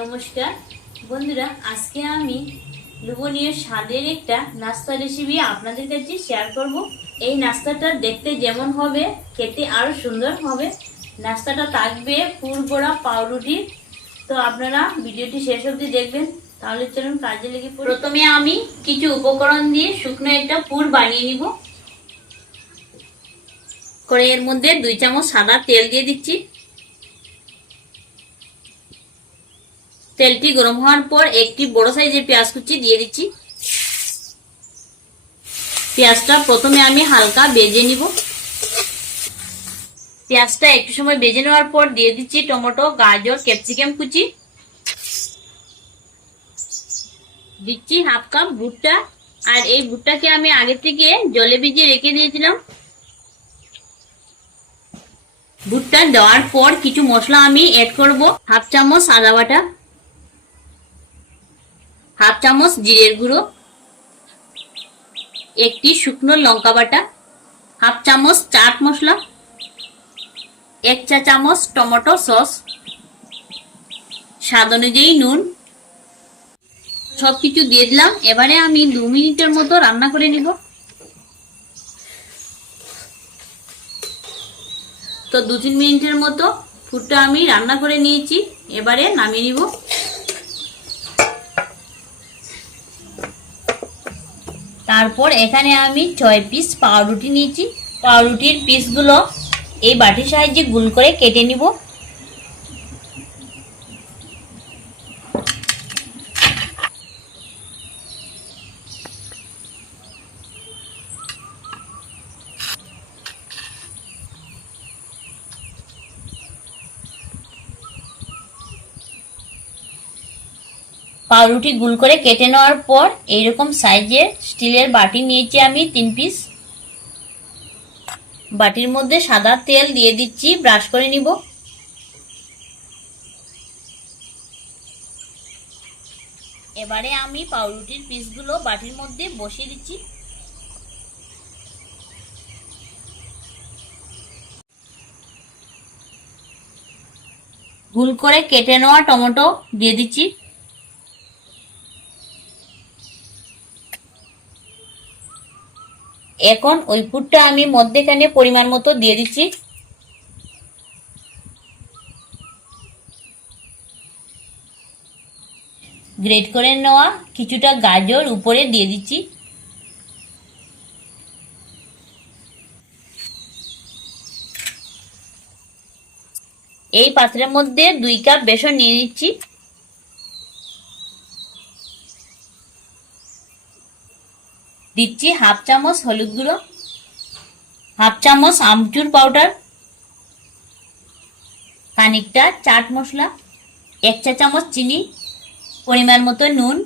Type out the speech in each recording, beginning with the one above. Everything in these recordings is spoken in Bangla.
নমস্কার বন্ধুরা, আজকে আমি লোভনীয় স্বাদের একটা নাস্তা রেসিপি আপনাদের কাছে শেয়ার করব। এই নাস্তাটা দেখতে যেমন হবে খেতে আরো সুন্দর হবে। নাস্তাটা থাকবে পুর ভরা পাউরুটির। তো আপনারা ভিডিওটি শেষ অবধি দেখবেন, তাহলে চলুন কাজে লেগে পড়ি। প্রথমে আমি কিছু উপকরণ দিয়ে শুকনো একটা পুর বানিয়ে নিব। কড়াইয়ের মধ্যে 2 চামচ সাদা তেল দিয়ে দিচ্ছি। তেলটি গরম হওয়ার পর একটি বড় সাইজের পেঁয়াজ কুচি দিয়ে দিচ্ছি। পেঁয়াজটা প্রথমে আমি হালকা ভেজে নিব। পেঁয়াজটা একটু সময় ভেজে নেওয়ার পর দিয়ে দিচ্ছি টমেটো, গাজর, ক্যাপসিকাম কুচি। দিচ্ছি হাফ কাপ ভুট্টা, আর এই ভুট্টাকে আমি আগে থেকে জলে ভিজিয়ে রেখে দিয়েছিলাম। ভুট্টা দেওয়ার পর কিছু মশলা আমি এড করব। হাফ চামচ আদা বাটা, হাফ চামচ জিরের গুঁড়ো, একটি শুকনো লঙ্কা বাটা, হাফ চামচ চাট মশলা, 1 চা চামচ টমেটো সস, স্বাদ অনুযায়ী নুন, সবকিছু দিয়ে দিলাম। এবারে আমি 2 মিনিটের মতো রান্না করে নিব। তো 2-3 মিনিটের মতো পুরটা আমি রান্না করে নিয়েছি। এবারে নামিয়ে নিব। তারপর এখানে আমি 6 পিস পাউরুটি নিয়েছি। পাউরুটির পিসগুলো এই বাটির সাহায্যে গোল করে কেটে নিব। পাউরুটি গোল করে কেটে নেওয়ার পর এইরকম সাইজের স্টিলের বাটি নিয়েছি আমি 3 পিস। বাটির মধ্যে সাদা তেল দিয়ে দিচ্ছি, ব্রাশ করে নিব। এবারে আমি পাউরুটির পিসগুলো বাটির মধ্যে বসিয়ে দিচ্ছি। গোল করে কেটে নেওয়া টমেটো দিয়ে দিচ্ছি। এখন ওই পুরটা আমি মধ্যেখানে পরিমাণ মতো দিয়ে দিচ্ছি। গ্রেট করে নেওয়া কিছুটা গাজর উপরে দিয়ে দিচ্ছি। এই পাত্রের মধ্যে 2 কাপ বেসন নিয়ে নিচ্ছি। দিচ্ছি হাফ চামচ হলুদ গুঁড়ো, হাফ চামচ আমচুর পাউডার, খানিকটা চাট মশলা, 1 চা চামচ চিনি, পরিমাণ মতো নুন।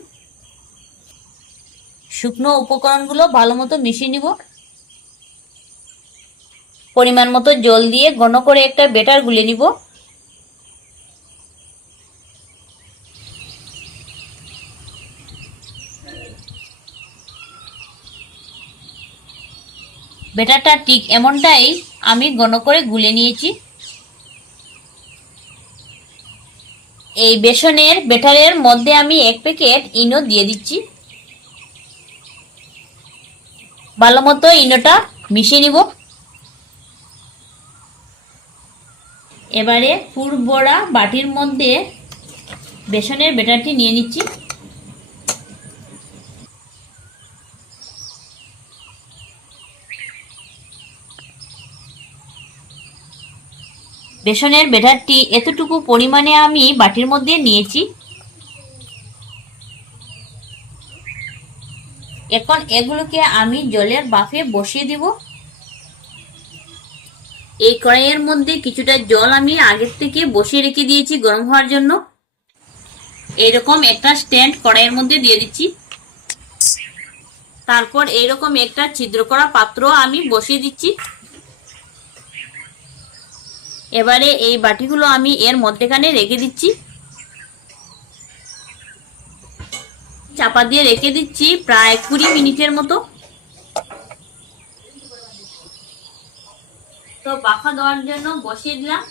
শুকনো উপকরণগুলো ভালো মতো মিশিয়ে নিব। পরিমাণ মতো জল দিয়ে ঘন করে একটা ব্যাটার গুলে নিব। ব্যাটারটা ঠিক এমনটাই আমি ঘন করে গুলে নিয়েছি। এই বেসনের ব্যাটারের মধ্যে আমি 1 প্যাকেট ইনো দিয়ে দিচ্ছি। ভালো মতো ইনোটা মিশিয়ে নিব। এবারে পুর ভরা বাটির মধ্যে বেসনের ব্যাটারটি নিয়ে নিচ্ছি। বেসনের ব্যাটারটি এতটুকু পরিমাণে আমি বাটির মধ্যে নিয়েছি। এখন এগুলোকে আমি জলের বাফে বসিয়ে দিব। এই কড়াইয়ের মধ্যে কিছুটা জল আমি আগের থেকে বসিয়ে রেখে দিয়েছি গরম হওয়ার জন্য। এইরকম একটা স্ট্যান্ড কড়াইয়ের মধ্যে দিয়ে দিচ্ছি। তারপর এইরকম একটা ছিদ্র করা পাত্র আমি বসিয়ে দিচ্ছি। এবারে এই বাটিগুলো আমি এর মধ্যেখানে রেখে দিচ্ছি। চাপা দিয়ে রেখে দিচ্ছি প্রায় 20 মিনিটের মতো। তো বাফা দেওয়ার জন্য বসিয়ে দিলাম।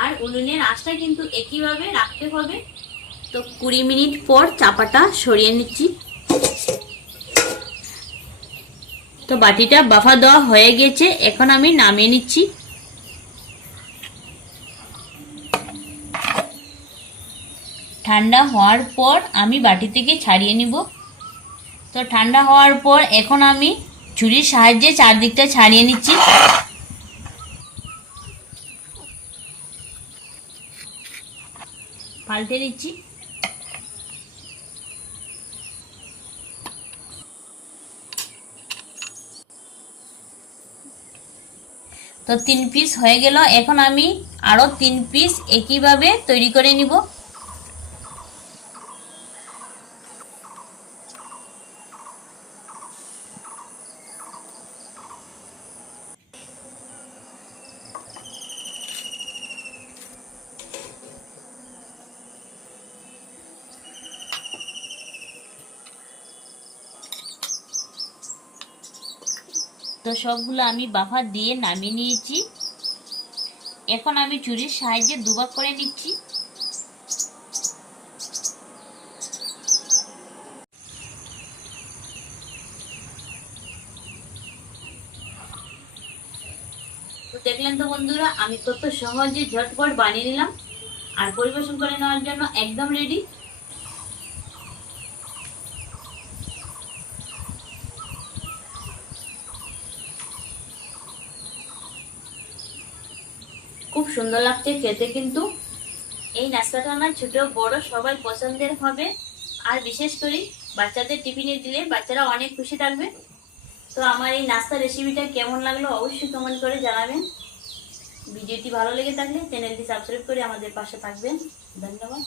আর উনুনের আঁচটা কিন্তু একইভাবে রাখতে হবে। তো 20 মিনিট পর চাপাটা সরিয়ে নিচ্ছি। তো বাটিটা বাফা দেওয়া হয়ে গেছে, এখন আমি নামিয়ে নিচ্ছি। ঠান্ডা হওয়ার পর আমি বাটি থেকে ছাড়িয়ে নিব। তো ঠান্ডা হওয়ার পর এখন আমি ছুরির সাহায্যে চারদিকটা ছাড়িয়ে নিচ্ছি। পাল্টে দিচ্ছি। তো 3 পিস হয়ে গেল, এখন আমি আরো 3 পিস একইভাবে তৈরি করে নিব। তো সবগুলো আমি বাফা দিয়ে নামিয়ে নিয়েছি। এখন আমি ছুরির সাহায্যে দুভাগ করে নিচ্ছি। তো দেখলেন তো বন্ধুরা, আমি কত সহজে ঝটপট বানিয়ে নিলাম আর পরিবেশন করে নেওয়ার জন্য একদম রেডি। খুব সুন্দর লাগছে খেতে, কিন্তু এই নাস্তাটা আমার ছোট বড় সবাই পছন্দের হবে। আর বিশেষ করে বাচ্চাদের টিফিনে দিলে বাচ্চারা অনেক খুশি থাকবে। তো আমার এই নাস্তা রেসিপিটা কেমন লাগলো অবশ্যই কমেন্ট করে জানাবেন। ভিডিওটি ভালো লেগে থাকলে চ্যানেলটি সাবস্ক্রাইব করে আমাদের পাশে থাকবেন। ধন্যবাদ।